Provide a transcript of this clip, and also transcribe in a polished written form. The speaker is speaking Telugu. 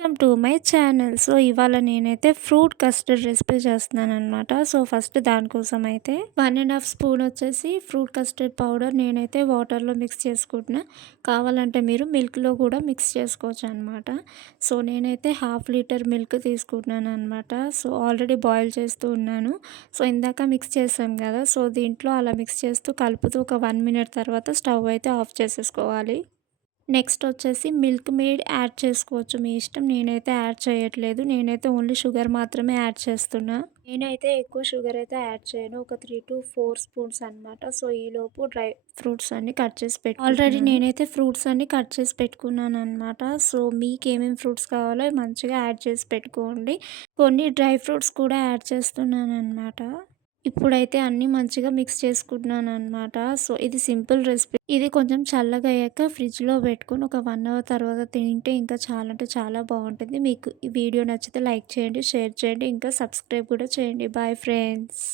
Welcome to my channel. So, ఇవాళ నేనైతే ఫ్రూట్ కస్టర్డ్ రెసిపీ చేస్తున్నాననమాట. సో, ఫస్ట్ దానికోసం అయితే 1 ½ స్పూన్ వచ్చేసి ఫ్రూట్ కస్టర్డ్ పౌడర్ నేనైతే వాటర్‌లో మిక్స్ చేసుకుంటున్నా. కావాలంటే మీరు మిల్క్‌లో కూడా మిక్స్ చేసుకోవచ్చు అనమాట. సో, నేనైతే హాఫ్ లీటర్ మిల్క్ తీసుకుంటున్నాననమాట. సో, ఆల్రెడీ బాయిల్ చేస్తూ ఉన్నాను. సో, ఇందాక మిక్స్ చేసాం కదా! సో, దీంట్లో అలా మిక్స్ చేస్తూ కలుపుతూ ఒక 1 మినిట్ తర్వాత స్టవ్ అయితే ఆఫ్ చేసేసుకోవాలి. నెక్స్ట్ వచ్చేసి మిల్క్ మేడ్ యాడ్ చేసుకోవచ్చు మీ ఇష్టం. నేనైతే యాడ్ చేయట్లేదు. నేనైతే ఓన్లీ షుగర్ మాత్రమే యాడ్ చేస్తున్నా. నేనైతే ఎక్కువ షుగర్ అయితే యాడ్ చేయను. ఒక 3-4 స్పూన్స్ అనమాట. సో, ఈలోపు డ్రై ఫ్రూట్స్ అన్నీ కట్ చేసి ఆల్రెడీ నేనైతే ఫ్రూట్స్ అన్నీ కట్ చేసి పెట్టుకున్నాననమాట. సో, మీకేమేమి ఫ్రూట్స్ కావాలో మంచిగా యాడ్ చేసి పెట్టుకోండి. కొన్ని డ్రై ఫ్రూట్స్ కూడా యాడ్ చేస్తున్నాననమాట. ఇప్పుడైతే అన్నీ మంచిగా మిక్స్ చేసుకుంటున్నాననమాట. సో, ఇది సింపుల్ రెసిపీ. ఇది కొంచెం చల్లగా అయ్యాక ఫ్రిడ్జ్‌లో పెట్టుకొని ఒక 1 అవర్ తర్వాత తింటే ఇంకా చాలా అంటే చాలా బావుంటుంది. మీకు ఈ వీడియో నచ్చితే లైక్ చేయండి, షేర్ చేయండి, ఇంకా సబ్స్క్రైబ్ కూడా చేయండి. Bye friends.